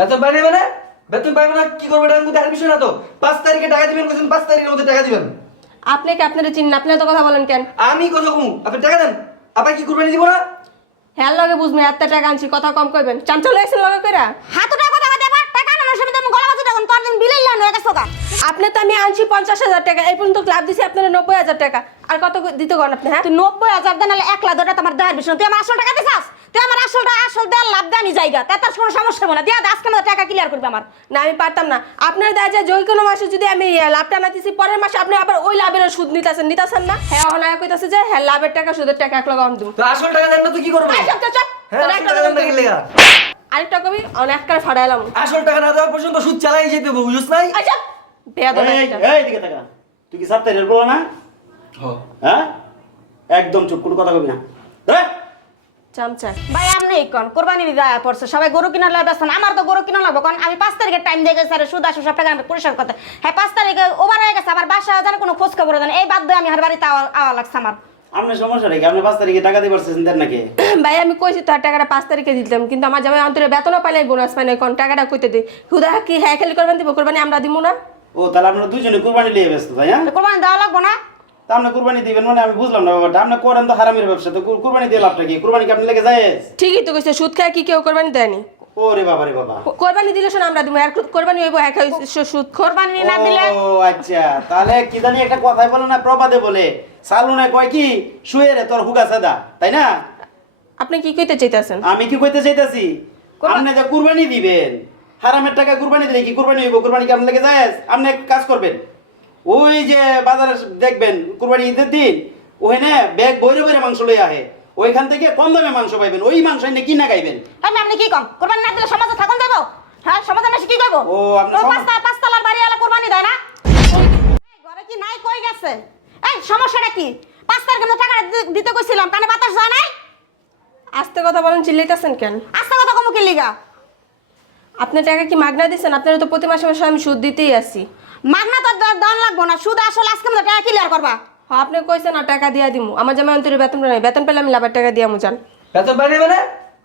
বেতন পাই না মানে? বেতন পাইবে না কি করবে এটা দেখার বিষয় না তো পাঁচ তারিখে টাকা দিবেন বলছেন পাঁচ তারিখের মধ্যে টাকা দিবেন। আপনি কি আপনারা চিনেন আপনি তো কথা বলেন কেন? আমি কথা কমু আপনি টাকা দেন। আপনি কি কুরবানি দিব না? হ্যাঁ লগে বুঝবেন এত টাকা আনছি কথা কম করবেন চাঞ্চল হয়েছেন লগে কইরা? হাতুটা কথা কথা দেবা টাকা না সময় তুমি গলা বাজু তখন তোর দিন বিলেই লানো এক সোকা আপনি তো আমি আনছি পঞ্চাশ হাজার টাকা এই পর্যন্ত লাভ দিছি আপনারা নব্বই হাজার টাকা। আর কত দিতে গন আপনি হ্যাঁ? তুই নব্বই হাজার দেন নাহলে এক লাখ ধরে তোমার দেহার বিষয়। তুই আমার আসল টাকা দিছাস? তুই আমার আসলটা আসল দেওয়ার লাভ দে আমি জায়গা। তার কোনো সমস্যা হবে না। দিয়া আজকে আমাদের টাকা ক্লিয়ার করবে আমার। না আমি পারতাম না। আপনার দেখা যায় যে কোনো মাসে যদি আমি লাভটা না দিছি পরের মাসে আপনি আবার ওই লাভের সুদ নিতেছেন নিতেছেন না? হ্যাঁ অনায় কইতাছে যে হ্যাঁ লাভের টাকা সুদের টাকা এক দিব। তো আসল টাকা দেন না তো কি করব? চুপ। হ্যাঁ তোর আসল একটা টাকা দেন না কি আরেকটা কবি অনেক করে ফাড়াইলাম আসল টাকা না দেওয়া পর্যন্ত সুদ চালাই যেতে হবে, বুঝছ নাই? আচ্ছা বেয়াদব এই দিকে তাকা। তুই কি সাপ্তাহের বলো না? হ্যাঁ? একদম চুপ করে কথা কবি না। হ্যাঁ চামচা। ভাই আপনি কোন? কোরবানি দিতে পড়ছে সবাই গরু কিনার লাগে ব্যস্ত না। আমার তো গরু কিনা লাগবে কারণ আমি পাঁচ তারিখের টাইম দিয়ে গেছি আর সুদ আসো সব টাকা আমি পরিষ্কার করতে। হ্যাঁ পাঁচ তারিখে ওভার হয়ে গেছে আমার বাসা জানে কোনো খোঁজ খবর জানে এই বাদ দিয়ে আমি হার বাড়িতে আওয়া লাগছে আমার। আপনার সমস্যা নাকি? আপনি পাঁচ তারিখে টাকা দিয়ে দেন নাকি? ভাই আমি কইছি তো টাকাটা পাঁচ তারিখে দিতাম কিন্তু আমার জামাই অন্তরে বেতনও পাইলে বোনাস পাই না কোন টাকাটা কইতে দিই হুদা কি হ্যাঁ খেলি করবেন দিব কোরবানি আমরা দিব না? ও তাহলে আপনারা দুজনে কুরবানি লিয়ে ব্যস্ত তাই কোরবানি দেওয়া লাগবো না? তা আপনি কুরবানি দিবেন মানে আমি বুঝলাম না ব্যাপারটা। আপনি করেন তো হারামির ব্যবসা তো কুরবানি দিয়ে লাভটা কি? কুরবানি কি আপনি লেগে যায়? ঠিকই তো কইছে সুদ খায় কি কেউ কোরবানি দেয়নি? ওরে বাবা রে বাবা। কোরবানি দিলে শোনা আমরা দিব আর কোরবানি হইব হ্যাঁ সুদ। কোরবানি না দিলে ও আচ্ছা। তাহলে কি জানি একটা কথাই বলে না প্রবাদে বলে। সালুনে কয় কি? শুয়ে রে তোর হুগা সাদা তাই না? আপনি কি কইতে চাইতেছেন? আমি কি কইতে চাইতাছি? আপনি যে কুরবানি দিবেন হারামের টাকা কুরবানি দিলে কি কুরবানি হইব? কুরবানি কি আপনার লেগে যায়? আপনি কাজ করবেন ওই যে বাজারে দেখবেন কুরবানি ঈদের দিন ওখানে ব্যাগ বইরে বইরে মাংস লই আহে ওইখান থেকে কম দামে মাংস পাইবেন ওই মাংস এনে কিনা খাইবেন। আমি আপনি কি কম? কোরবানি না দিলে সমাজে থাকুন যাব? হ্যাঁ সমাজে মাসে কি করব? ও, সমাজ- পাঁচটা পাঁচতলার বাড়ি এলা কোরবানি দেয় না? ঘরে কি নাই কই গেছে? এই সমস্যাটা কি? পাঁচ তারিখের মধ্যে টাকা দিতে কইছিলাম কানে বাতাস যায় নাই? আস্তে কথা বলেন চিল্লাইতেছেন কেন? আস্তে কথা কমু কি লিগা? আপনি টাকা কি মাগনা দিচ্ছেন আপনারা তো প্রতি মাসে মাসে আমি সুদ দিতেই আসি মাগনা তো দ- দাম লাগবো না শুধু আসলে আজকে মধ্যে টাকা ক্লিয়ার করবা। হ্যাঁ, আপনি কইছেন না টাকা দিয়া দিমু। আমার জামাই অন্তরে বেতন পাই নাই। বেতন পেলে আমি লাভের টাকা দিয়া মুজান বেতন পাই না মানে?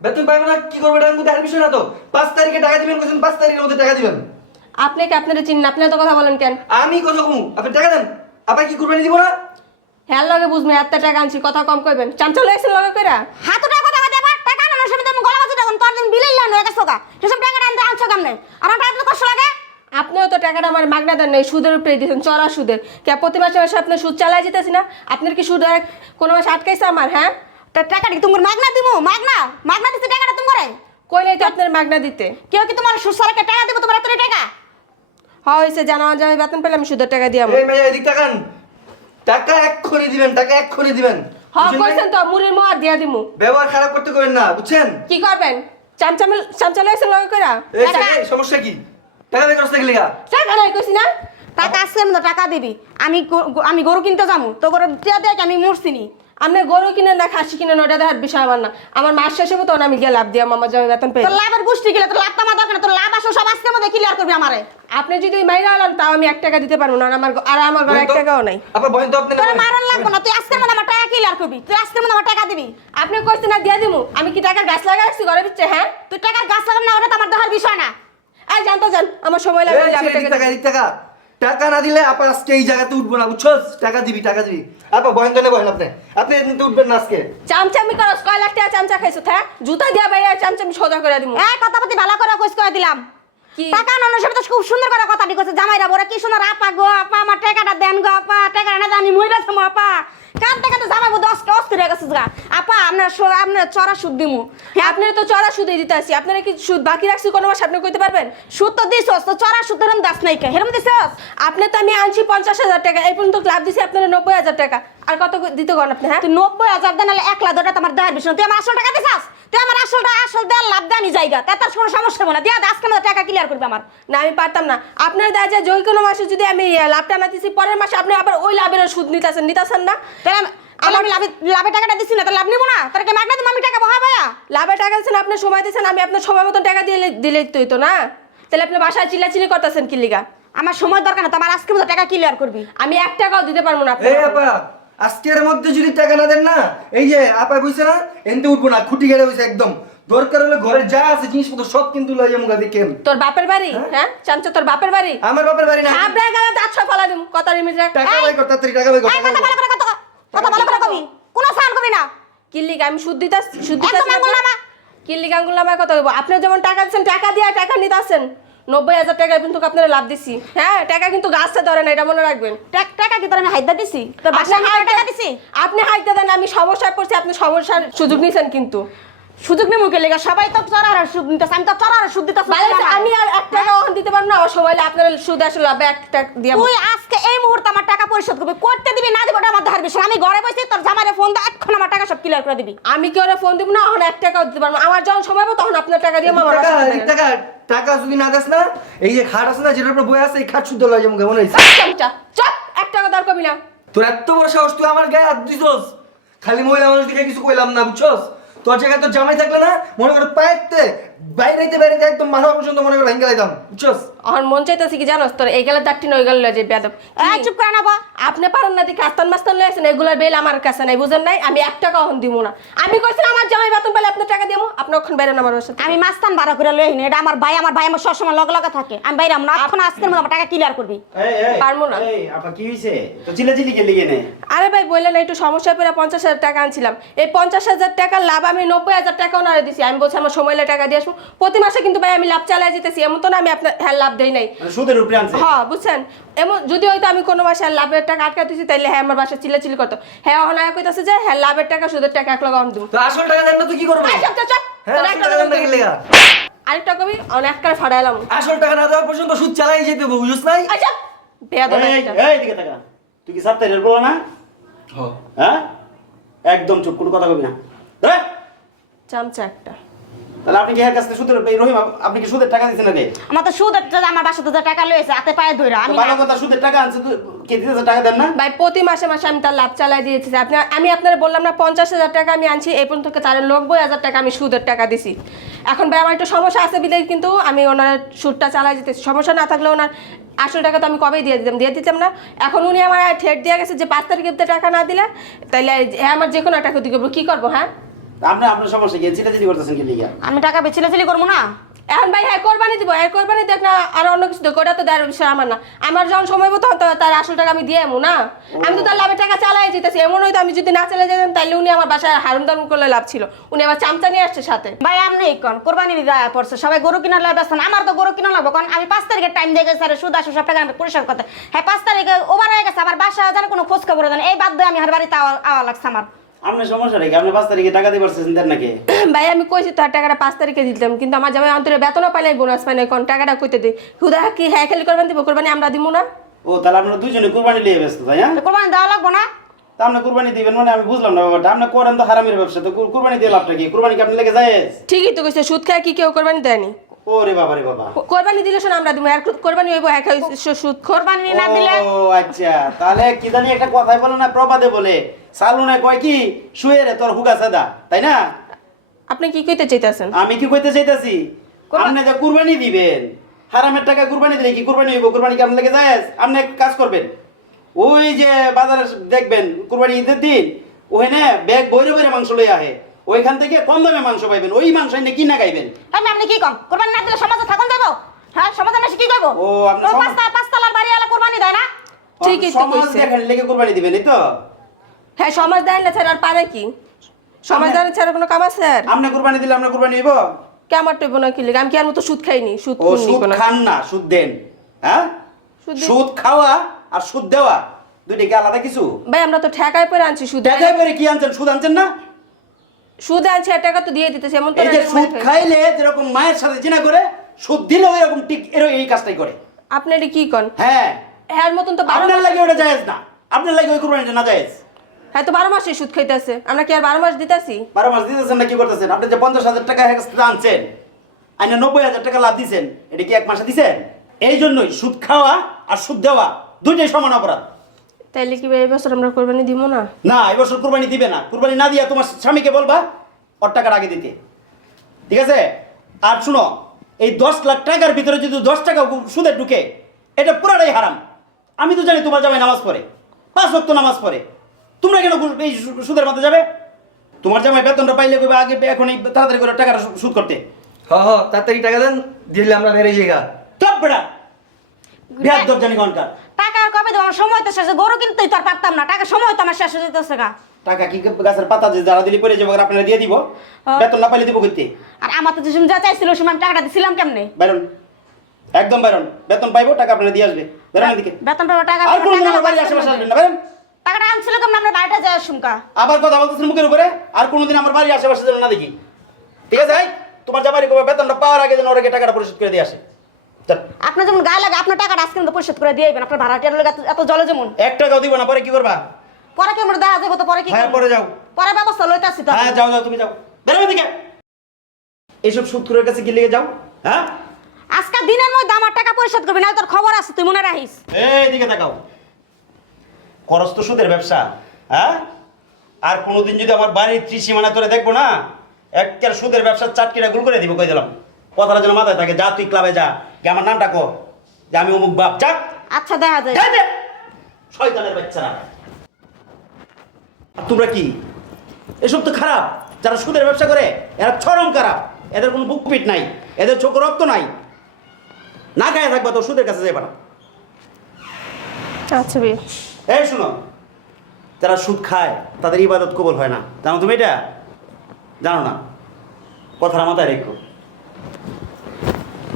বেতন পাইবে না কি করবে এটা দেখার বিষয় না তো পাঁচ তারিখে টাকা দিবেন বলছেন পাঁচ তারিখের মধ্যে টাকা দিবেন। আপনি কি আপনারা চিনেন আপনি তো কথা বলেন কেন? আমি কথা কমু। আপনি টাকা দেন। আপনি কি কুরবানি দিব না? হ্যাঁ লগে বুঝবেন এত টাকা আনছি কথা কম কইবেন। চাঞ্চল হয়েছেন লগে কইরা? হাতুটা কথা কথা দেবা টাকা না সময় তুমি গলা বাজু তখন তোর দিন বিলেই লানো এক সোকা সেসব টাকা আনতে আনছো কেমনে? আমার টাকা তো কষ্ট লাগে? আপনিও তো টাকাটা আমার মাগনা দেন নাই সুদের উপরে দিয়েছেন চলা সুদে কে প্রতি মাসে মাসে আপনার সুদ চালাই যেতেছি না? আপনার কি সুদ এক- কোনো মাসে আটকাইছে আমার হ্যাঁ? তা টাকাটা কি তোমার মাগনা দিমু? মাগনা? মাগনা দিতে টাকাটা তুমি করে কই নাই তো আপনার মাগনা দিতে? কেউ কি তোমার সুসারকে টাকা দিব তোমার এত টাকা? হ্যাঁ হয়েছে জানা জামাই বেতন পেলে আমি সুদের টাকা দিয়া এই মেয়ে এদিক তাকান। টাকা এক্ষুনি দিবেন টাকা এক্ষুনি দিবেন। হ্যাঁ? কইছেন তো মুড়ির মোয়ার দিয়া দিমু। ব্যবহার খারাপ করতে করেন না বুঝছেন? কি করবেন? চামচামিল চামচাল হয়েছেন লগে এই, সমস্যা কি? টাকা বের করতে গেলে টাকা নাই কইছি না টাকা আজকে মধ্যে টাকা দিবি। আমি আমি গরু কিনতে যাব তো গরু টিয়া দেখ আমি মরছিনি আপনি গরু কিনেন না খাসি কিনেন ওটা দেখার বিষয় আমার না। আমার মাস শেষে মতো আমি গিয়ে লাভ দিয়া আমার জামাই বেতন পেয়ে তোর লাভের গোষ্ঠী গেলে তোর লাভ তো আমার দরকার না, তোর লাভ আসো সব আজকে মধ্যে ক্লিয়ার করবি আমারে। আপনি যদি মাইরা আলান তাও আমি এক টাকা দিতে পারব না আমার আর আমার ঘরে এক টাকাও নাই। আপনার বহেন তো আপনি তোর মারণ লাগবো না তুই আজকে মধ্যে আমার টাকা ক্লিয়ার করবি তুই আজকে মধ্যে আমার টাকা দিবি। আপনি কইছেন না দিয়া দিমু। আমি কি টাকা গাছ লাগা রাখছি ঘরে দিচ্ছে হ্যাঁ? তুই টাকা গাছ লাগান না ওটা তো আমার দেখার বিষয় না। আর জানতো জান আমার সময় লাগবে যাবে টাকা দিক টাকা টাকা না দিলে আপা আজকে এই জায়গাতে উঠবো না বুঝছস টাকা দিবি টাকা দিবি। আপা বহেন তো বহেন আপনি। আপনি এদিন তো উঠবেন না আজকে। চামচামি করস কয় লাখ টাকা চামচা খাইছো হ্যাঁ জুতা দিয়া বাইরে চামচামি সোজা করে দিমু। এই কথা পাতি ভালো করে কইস করে দিলাম? টাকা তো খুব সুন্দর করে কথা কইছে জামাইরা বড় কি সুন্দর আপা গো আপা আমার টাকাটা দেন গো আপা টাকাটা না জানি মইরা থামো আপা। কান টাকা তো জামাই দশ অস্থির হয়ে গেছে গা। আপা আপনার আপনার চড়া সুদ দিমু। হ্যাঁ। আপনারা তো চড়া দিতে আসি। আপনারা কি সুদ বাকি রাখছি কোনো মাস আপনি কইতে পারবেন? সুদ তো তো চড়া সুদ দাস নাই কে হেরম দিছস? আপনি তো আমি আনছি পঞ্চাশ হাজার টাকা এই পর্যন্ত লাভ দিছি আপনারা নব্বই হাজার টাকা। আর কত দিতে গন আপনি হ্যাঁ? তুই নব্বই হাজার দেন এক লাখ ধরে তোমার দেহার বিষয় তুই আমার আসল টাকা দিছস? তুই আমার আসলটা আসল দেওয়ার লাভ দে আমি জায়গা। তার কোনো সমস্যা হবে না। দিয়া আজকে মধ্যে টাকা ক্লিয়ার করবি আমার। না আমি পারতাম না। আপনার দেখা যায় যে কোনো মাসে যদি আমি লাভটা না দিছি পরের মাসে আপনি আবার ওই লাভের সুদ নিতেছেন নিতেছেন না? তাহলে আমি- লাভে লাভে টাকাটা দিছি না তাহলে লাভ নিবো না? তার কি মাগনা তুমি আমি টাকা বহা ভাইয়া লাভের টাকা দিচ্ছেন আপনি সময় দিচ্ছেন আমি আপনার সময় মতন টাকা দিলে দিলে তো না? তাহলে আপনি বাসায় চিল্লাচিল্লি করতেছেন কি লিগা? আমার সময় দরকার না তোমার আজকে মধ্যে টাকা ক্লিয়ার করবি। আমি এক টাকাও দিতে পারব না এই আপনার আপা আজকের মধ্যে যদি টাকা না দেন না এই যে আপা বুঝছে না এনতে উঠবো না খুঁটি গেড়ে হয়েছে একদম। দরকার হলে ঘরে যা আছে জিনিসপত্র সব কিন্তু লয়ে যাব গা দেখেন তোর বাপের বাড়ি? হ্যাঁ? চামচা তোর বাপের বাড়ি? আমার বাপের বাড়ি না। হাবড়া গেলে দাঁত ছয় ফলা দিম কত রিমিট রাখ টাকা বাই কর তাড়াতাড়ি টাকা বাই কর কথা ভালো করে। কথা কথা ভালো করে কবি। কোনো সাউন্ড করবি না। কিল্লি একদম আঙুল নামা। কিল্লি গাঙ্গুল কথা বলব। আপনি যেমন টাকা দিচ্ছেন টাকা দিয়ে টাকা নিতে আসেন নব্বই হাজার টাকা কিন্তু আপনারা লাভ দিছি। হ্যাঁ টাকা কিন্তু গাছটা ধরে না এটা মনে রাখবেন। টাক- টাকা কি তোর আমি হাইদা দিছি? তোর হাইতে টাকা দিছি? আপনি হাইদা দেন আমি সমস্যায় পড়ছি আপনি সমস্যার সুযোগ নিয়েছেন কিন্তু। সুযোগ নেই মুখে লেগে। সবাই তো চড়ার আর সুদ নিতেছে। আমি তো চড়ার আর সুদ দিতেছি আমি আর এক টাকা ওখান দিতে পারব না হলে আপনার সুদ আসলে এক টাকা দিয়ে তুই আজকে এই মুহূর্তে আমার টাকা পরিশোধ করবি করতে দিবি না দিবি ওটা আমার ধার বিষয়। আমি ঘরে বসে তোর জামারে ফোন দে এখন আমার টাকা সব ক্লিয়ার করে দিবি। আমি কি ওরা ফোন দিব না? এখন এক টাকাও দিতে পারব আমার যখন সময় হবে তখন আপনার টাকা দিয়ে আমার টাকা। টাকা যদি না দেস না এই যে খাট আছে না যেটার উপর বই আছে এই খাট শুদ্ধ লয়ে যাব কেমন হয়েছে? এই এক টাকা দর কবি তোর এত বড় সাহস তুই আমার গায়ে হাত দিছস? খালি মহিলা মানুষ দিকে কিছু কইলাম না বুঝছস? তোর জায়গায় তো জামাই থাকলে না, মনে করো পায়েতে বাইরেতে বাইরেতে একদম মাথা পর্যন্ত মনে করো ভেঙে দিতাম। বুঝছস আমার মন চাইতেছে কি জানোস? তোর এই গেলে দাঁড়টি নই গেল যে বেদব চুপ করে না আপনি পারেন না দেখে আস্তান মাস্তান লয়ে আসেন এগুলোর বেল আমার কাছে নাই বুঝেন নাই? আমি এক টাকা ওখান দিব না। আমি কইছিলাম আমার জামাই বেতন পেলে আপনার টাকা দিব আপনি ওখান বেরেন আমার সাথে আমি মাস্তান ভাড়া করে লই না এটা আমার ভাই আমার ভাই আমার সবসময় লগে লগে থাকে। আমি বাইরে না এখন আজকের মধ্যে আমার টাকা ক্লিয়ার করবি। পারব না। এই আপা কি হইছে? তো চিল্লাচিল্লি কে লিগে নে আরে ভাই বললেন একটু সমস্যা পেরে পঞ্চাশ হাজার টাকা আনছিলাম। এই পঞ্চাশ হাজার টাকার লাভ আমি নব্বই হাজার টাকা ওনারে দিছি। আমি বলছি আমার সময় টাকা দিয়ে আসব। প্রতি মাসে কিন্তু ভাই আমি লাভ চালাই যেতেছি এমন তো না আমি আপনার হ্যাঁ লাভ দেই নাই। মানে সুদের উপরে আনছে? হ্যাঁ বুঝছেন? এমন যদি হয়তো আমি কোনো মাসে লাভের টাকা আটকা দিছি তাইলে হ্যাঁ আমার বাসা চিল্লাচিল্লি কত হ্যাঁ অনায় কইতাছে যে হ্যাঁ লাভের টাকা সুদের টাকা এক লগা দিব। তো আসল টাকা দেন না তুই কি করবি? আই, চুপ, চুপ। হ্যাঁ তোর আসল একটা টাকা দেন না। লেগা? আরেকটা কবি অনেক করে ফাড়াইলাম আসল টাকা না দেওয়া পর্যন্ত সুদ চালাই যেতে বুঝছ নাই? আচ্ছা বেয়াদব এই একটা। এই দিকে তাকা। তুই কি সাপ্তাহের বলো না? হ্যাঁ? একদম চুপ কোনো কথা কবি না। চামচা একটা। তাহলে আপনি কি এর কাছ সুদের এই রহিম আপনি কি সুদের টাকা দিচ্ছেন না রে আমার তো সুদ আমার বাসাতে যে টাকা লইছে হাতে পায়ে ধইরা তো আমি ভালো কথা সুদের টাকা আনছে তো কে দিতেছে? টাকা দেন না। ভাই প্রতি মাসে মাসে আমি তার লাভ চালাই দিয়েছি। আপনি আমি আপনার বললাম না পঞ্চাশ হাজার টাকা আমি আনছি এই পর্যন্ত তার নব্বই হাজার টাকা আমি সুদের টাকা দিছি। এখন ভাই আমার একটু সমস্যা আছে বিলে কিন্তু আমি ওনার সুদটা চালাই দিতেছি। সমস্যা না থাকলে ওনার আসল টাকা তো আমি কবেই দিয়ে দিতাম দিয়ে দিতাম না। এখন উনি আমার ঠেট দিয়ে গেছে যে পাঁচ তারিখের টাকা না দিলে তাহলে হ্যাঁ আমার যে কোনো একটা ক্ষতি করব। কী করব হ্যাঁ? আপনি আপনার সমস্যা কি? চিল্লাচিল্লি করতেছেন কি লিগা? আমি টাকা বেচিলে চিলি করব না? এখন ভাই হ্যাঁ কোরবানি দিব হ্যাঁ কোরবানি দেখ না আর অন্য কিছু দেখ ওটা তো দেওয়ার বিষয় আমার না। আমার যখন সময় মতো তখন তার আসল টাকা আমি দিয়ে এমন না? আমি তো তার লাভের টাকা চালাই যেতেছি এমন হয়তো আমি যদি না চালাই যেতাম তাহলে উনি আমার বাসায় হারুম দারুম করলে লাভ ছিল। উনি আমার চামচা নিয়ে আসছে সাথে। ভাই আপনি কোন কোরবানি দেওয়া পড়ছে সবাই গরু কিনার লাগে ব্যস্ত আমার তো গরু কিনা লাগবে কারণ আমি পাঁচ তারিখে টাইম দিয়ে গেছি আরে সুদ আসো সব টাকা আমি পরিষ্কার করতে। হ্যাঁ পাঁচ তারিখে ওভার হয়ে গেছে আমার বাসা জানে কোনো খোঁজ খবর জানে এই বাদ দিয়ে আমি হার বাড়িতে আওয়া আওয়া লাগছে আমার। আপনার সমস্যা রেখে আপনি পাঁচ তারিখে টাকা দিয়ে পারছেন দেন নাকি? ভাই আমি কইছি তার টাকাটা পাঁচ তারিখে দিতাম কিন্তু আমার জামাই অন্তরে বেতনও পাইলে বোনাস পাই না কোন টাকাটা কইতে দিই হুদা কি হ্যাঁ খেলি করবেন দিব? কোরবানি আমরা দিব না? ও তাহলে আপনারা দুইজনে কুরবানি লিয়ে ব্যস্ত তাই হ্যাঁ কোরবানি দেওয়া লাগবো না? তা আপনি কুরবানি দিবেন মানে আমি বুঝলাম না ব্যাপারটা। আপনি করেন তো হারামের ব্যবসা তো কুর- কুরবানি দিয়ে লাভটা কি? কুরবানি কি আপনি লেগে যায় ঠিকই তো কইছে সুদ খায় কি কেউ কোরবানি দেয়নি। ওরে বাবা রে বাবা। কোরবানি দিলে শোনা আমরা দিব। আর কোরবানি হইব খাই সুদ। কোরবানি না দিলে ও আচ্ছা। তাহলে কি জানি একটা কথাই বলে না প্রবাদে বলে। সালুনে কয় কি? শুয়ে রে তোর হুগা সাদা তাই না? আপনি কি কইতে চাইতেছেন? আমি কি কইতে চাইতাছি? আপনি যে কুরবানি দিবেন হারামের টাকা কুরবানি দিলে কি কুরবানি হইব? কুরবানি কি আপনার লেগে যায়? আপনি কাজ করবেন। ওই যে বাজারে দেখবেন কুরবানি ঈদের দিন ওখানে ব্যাগ বইরে বইরে মাংস লই আহে। ওইখান থেকে কম দামে মাংস পাইবেন ওই মাংস এনে কিনা খাইবেন। আমি আপনি কি কম? কোরবানি না দিলে সমাজে থাকুন যাব? হ্যাঁ সমাজে না কি করব? ও, সমাজ- পাঁচটা পাঁচতলার বাড়ি এলা কোরবানি দেয় না? ঠিকই তো সমাজ দেখেন লেগে কুরবানি দিবেন এই তো? হ্যাঁ সমাজ দেয় না ছাড়া আর পারে কি? সমাজ দেয় না ছাড়া কোনো কাম আছে আর আপনি কুরবানি দিলে আমরা কুরবানি হইব? কেমন টইব না কি লিগে? আমি কি আর মতো সুদ খাইনি? সুদ ও সুদ খান না সুদ দেন হ্যাঁ? সুদ সুদ খাওয়া আর সুদ দেওয়া দুইটা কি আলাদা কিছু? ভাই আমরা তো ঠেকায় পরে আনছি সুদ দেখাই পরে কি আনছেন? সুদ আনছেন না? সুদ আনছি আর টাকা তো দিয়ে দিতেছে এমন তো এই যে সুদ খাইলে যেরকম মায়ের সাথে জিনা করে সুদ দিলেও এরকম ঠিক এরকম এই কাজটাই করে। আপনি এটি কি কন? হ্যাঁ। এর মতন তো বারো আপনার লাগে ওটা জায়েজ না। আপনার লাগে ওই কুরবানিটা না জায়েজ। হ্যাঁ তো বারো মাসে সুদ খাইতেছে। আমরা কি আর বারো মাস দিতেছি? বারো মাস দিতেছেন না কি করতেছেন? আপনি যে পঞ্চাশ হাজার টাকা আনছেন আইনে নব্বই হাজার টাকা লাভ দিছেন এটা কি এক মাসে দিছেন? এই জন্যই সুদ খাওয়া আর সুদ দেওয়া দুইটাই সমান অপরাধ। তাইলে কি ভাই এই বছর আমরা কোরবানি দিব না? না এবছর কুরবানি দিবে না। কুরবানি না দিয়া তোমার স্বামীকে বলবা ওর টাকার আগে দিতে। ঠিক আছে? আর শুনো এই দশ লাখ টাকার ভিতরে যদি দশ টাকা সুদে ঢুকে এটা পুরাটাই হারাম। আমি তো জানি তোমার জামাই নামাজ পড়ে। পাঁচ ভক্ত নামাজ পড়ে। তোমরা কেন এই সুদের মধ্যে যাবে? তোমার জামাই বেতনটা পাইলে কইবা আগে এখনই তাড়াতাড়ি করে টাকাটা সুদ করতে। হ হ তাড়াতাড়ি টাকা দেন দিলে আমরা বেরিয়ে যাই গা। টপ বেড়া। বিয়ার দব জানি কোনকার টাকা আমার সময় তো শেষ গরু কিনতেই তো আর পারতাম না। টাকা সময় তো আমার শেষ হয়ে যেতেছে গা। টাকা কি গাছের পাতা যে যারা দিলে পরে যাব আপনারা দিয়ে দিব। বেতন না পাইলে দিব করতে আর আমার তো যে সময় যা চাইছিল সময় আমি টাকাটা দিছিলাম কেমনে? বাইরন একদম বাইরন বেতন পাইবো টাকা আপনারা দিয়ে আসবে। বেরোন এদিকে। বেতন পাবো টাকা আর কোনো আমার বাড়ির আশেপাশে আসবেন না বাইরন টাকাটা আনছিল কেমন আপনার বাড়িটা যায় শুনকা আবার কথা বলতেছেন মুখের উপরে আর কোনোদিন আমার বাড়ির আশেপাশে যেন না দেখি। ঠিক আছে ভাই? তোমার জামাই কবে বেতনটা পাওয়ার আগে যেন ওরাকে টাকাটা পরিশোধ করে দিয়ে আসে। আপনার যেমন গায়ে লাগে আপনার টাকাটা আজকে পরিশোধ করে দিয়ে আপনার ভাড়াটিয়ার লোক এত- জলে যেমন? এক টাকাও দিব না পরে কি করবা? পরে কি আমরা দেখা যাব তো পরে কি হ্যাঁ পরে যাও। পরে ব্যবস্থা লইতে আসছি তো। হ্যাঁ যাও যাও তুমি যাও। বেরো এদিকে। এইসব সুদখোরের কাছে কি লেগে যাও হ্যাঁ? আজকে দিনের মধ্যে আমার টাকা পরিশোধ করবি না তোর খবর আছে তুই মনে রাখিস। এইদিকে তাকাও। করস তো সুদের ব্যবসা হ্যাঁ? আর কোনোদিন যদি আমার বাড়ির ত্রিসীমানা তোরে দেখব না একটা সুদের ব্যবসার চাটকিটা গুল করে দিব কই দিলাম? কথাটা যেন মাথায় থাকে যা তুই ক্লাবে যা। কি আমার নামটা কো? যে আমি অমুক বাপ যা আচ্ছা দেখা যায় যা, যা। শয়তানের বাচ্চারা আর তোমরা কি? এসব তো খারাপ। যারা সুদের ব্যবসা করে এরা চরম খারাপ। এদের কোনো বুক পিট নাই। এদের চোখ রক্ত নাই। না খায় থাকবা তো সুদের কাছে যাবে না। আচ্ছা ভাইয়া এই শুনো যারা সুদ খায় তাদের ইবাদত কবল হয় না। জানো তুমি এটা? জানো না? কথাটা মাথায় রেখো।